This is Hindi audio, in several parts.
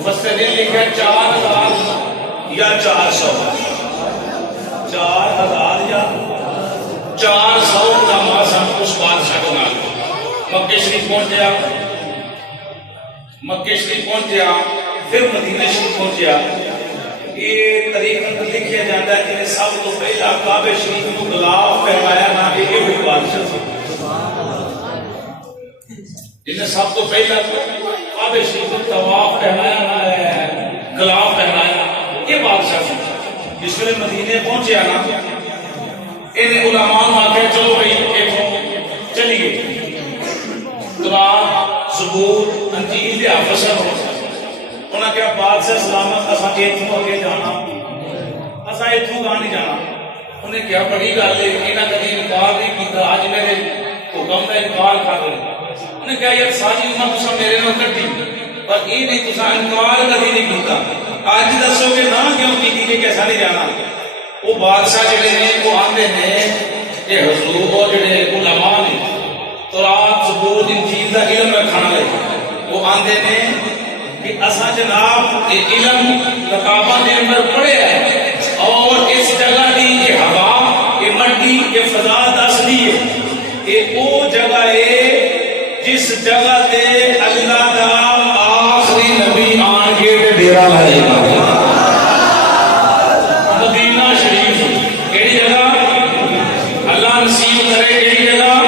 मुफस्सिरीन लिखा 4000 या 400, 4000 या 400 उलमा सन उस बादशाह को नाल मक्के शरीफ पहुंचा, मक्के शरीफ पहुंचा, फिर मदीने शरीफ पहुंचा। ये तरीका लिखा जाता है कि सब तो पहला काबे शरीफ को गिलाफ पहनाया ना ये कोई बादशाह जिन्हें सब तो पहला काबे शरीफ को तवाफ पहनाया ना गिलाफ पहनाया ये बादशाह जिस वे मदीने पहुंचा ना इन्हें उलमा आख्या चलो भाई चलिए कुरान ज़बूर अंजील दे हाफिज़ उन्हें क्या बादशाह सलामत असा इथों अगे जाना असा इथों गा नहीं जाना। उन्हें क्या बड़ी गल है इन्हें कभी इनकार नहीं किया अज मेरे हुक्म का इनकार कर रहे। उन्हें क्या यार सारी उम्र तुसा मेरे नाल कट्टी पर ये नहीं तुसा इनकार कभी नहीं किया अज दसोगे ना क्यों की कैसा नहीं जाना। वो बादशाह जिहड़े ने वो आंदे ने कि हुजूर वो जिहड़े उलमा ने कुरान ज़बूर इंजील दा इल्म रखण वाले वो आंदे ने कि असा जनाब ये इल्म किताबां दे अंदर पढ़िया है और इस जगह की ये हवा ये मट्टी ये फजा दसदी है ये वो जगह है जिस जगह ते अल्लाह दा आखिरी नबी आन के डेरा लाएगा। मदीना शरीफ केड़ी जगह अल्लाह नसीब करे केड़ी जगह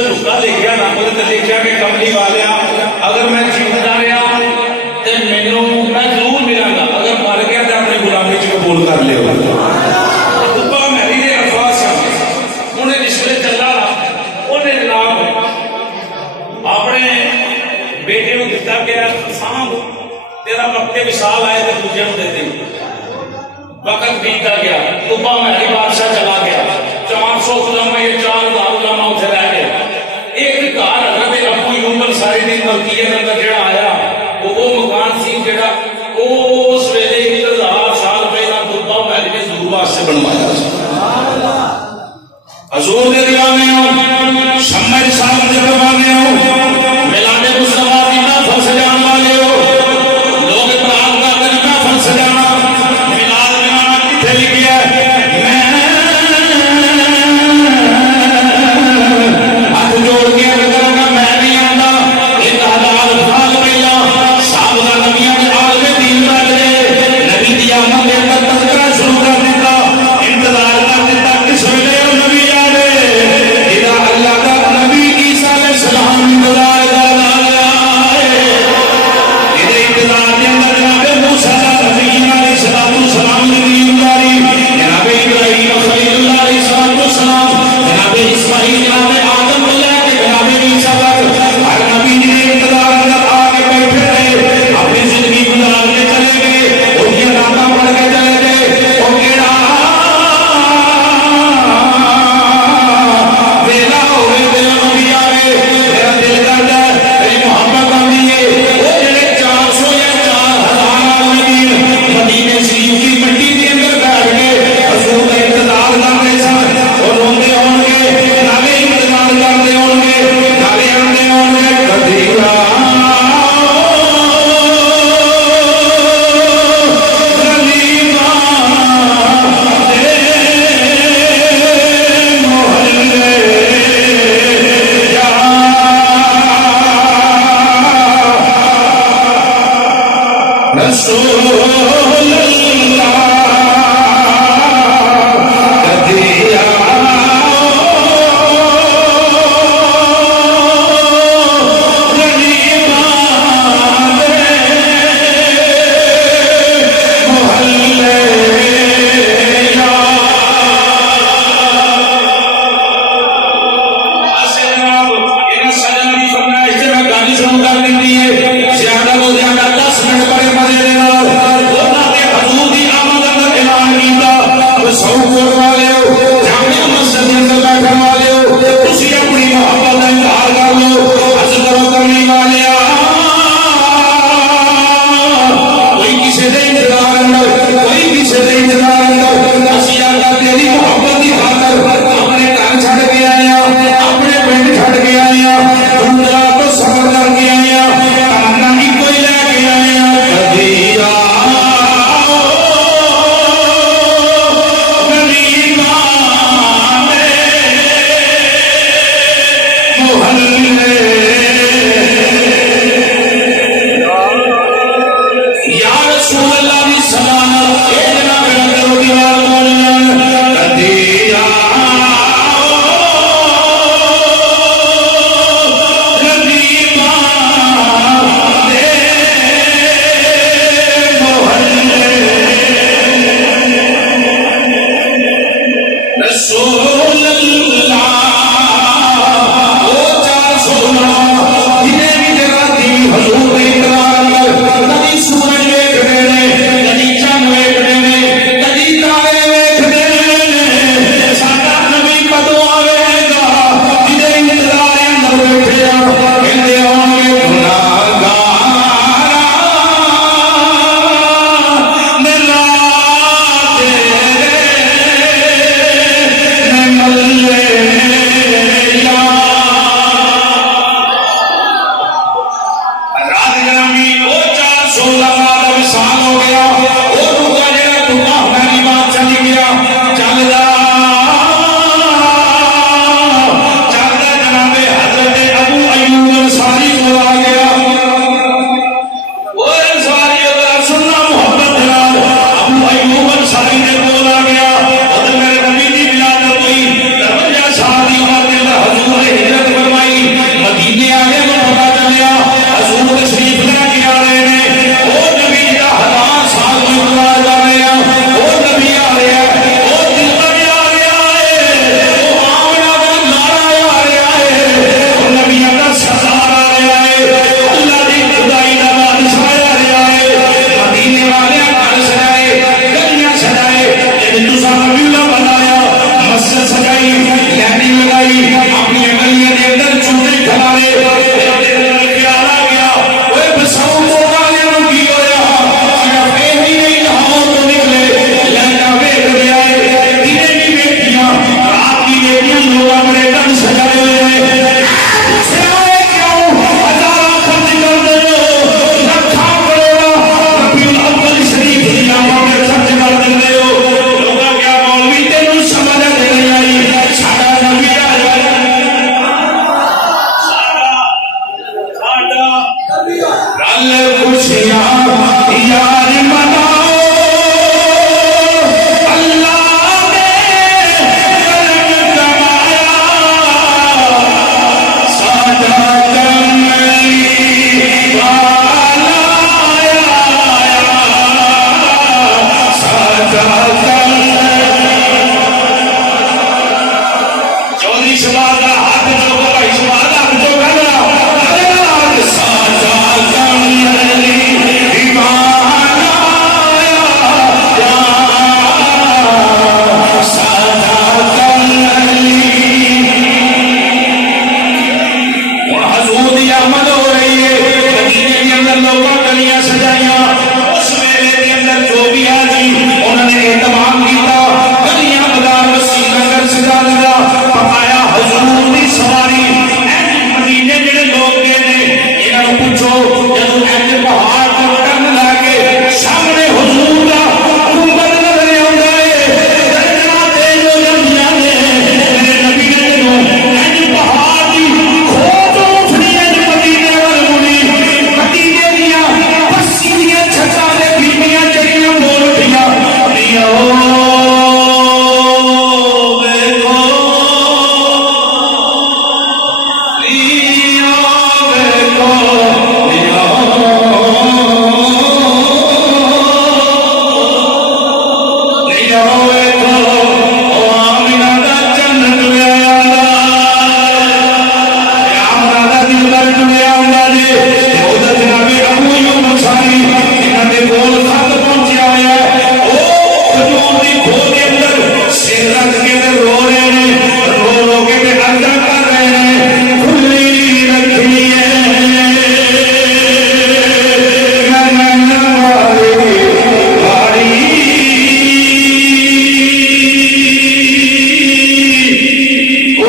रुका लिखा ना लिखा कि कमली वाले अगर मैं जीवता रहा तो मैनू मैं जरूर मिलांगा अगर मर गया तो अपनी गुलामी च कबूल कर लियो। दुब्बा मैरी ने अल्फाज उन्हें रिश्ते चला उन्हें जनाब अपने बेटे को दिता गया सांभ तेरा वक्त विशाल आए तो दूजे को दे दे। वक्त बीता गया दुब्बा मैरी बादशाह चला गया 400 उलमा ये 4000 उलमा उसे रह गए। एक घर हजरत अबू यूमल सारी दिन मलकियत अंदर जेड़ा आया वो मकान सी जेड़ा उस वेले 1000 साल पहला दुब्बा महल ने हजूर वास्ते बनवाया। हजूर दे दीवाने हो शम्मे रिसालत दे दीवाने हो मिलादे मुस्तफा दी महफिल सजाने वाले हो लोग प्रार्थना करते हैं महफिल सजाना मिलाद मनाना किथे लिखिया शुरू कर दिता इंतजार कर दिता किस वेले नबी आवे इदा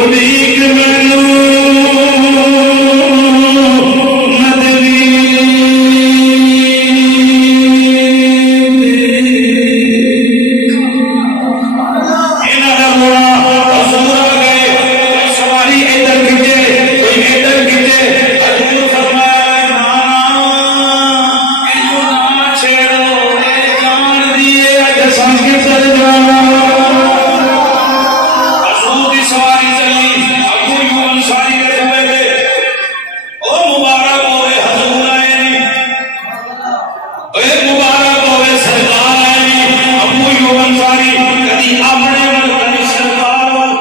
उदीक मैनू मदनी इन्हां दा मुड़ा हजूर आ गए सवारी इधर खिंचे कोई इधर खिंचे हजूर फरमाया ना इन्हों ना छेड़ो ये जान दिए अज संग चल जाना हजूर की सवारी चली अबू यूब अंसारी बैठे हुए थे ओ मुबारक होवे हजूर आए नहीं ओए मुबारक होवे सरकार आए नहीं अबू यूब अंसारी कदी अपने वल कदी सरकार वल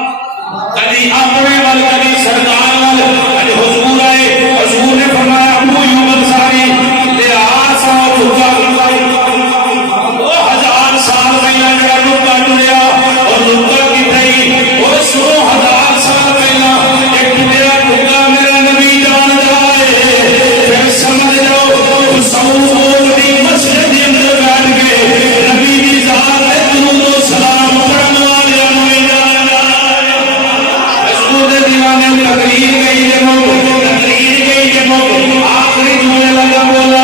कदी अपने वल कदी सरकार वल अज हुजूर आए हुजूर ने फरमाया अबू यूब अंसारी ते आसा झुका ओ 1000 साल पहला जड़ा लुका टुरिया और लुका किथे और 1000 साल पहला एक टुरिया लुका मेरा नबी जानदा है फिर समझ जाओ सऊद दी मस्जिद के अंदर बैठ के नबी दी जात है दुरूद और सलाम पढ़न वाले नु जानदा रसूल दे दीवाने तकरीर गई जब आखिरी जुमले लगा बोला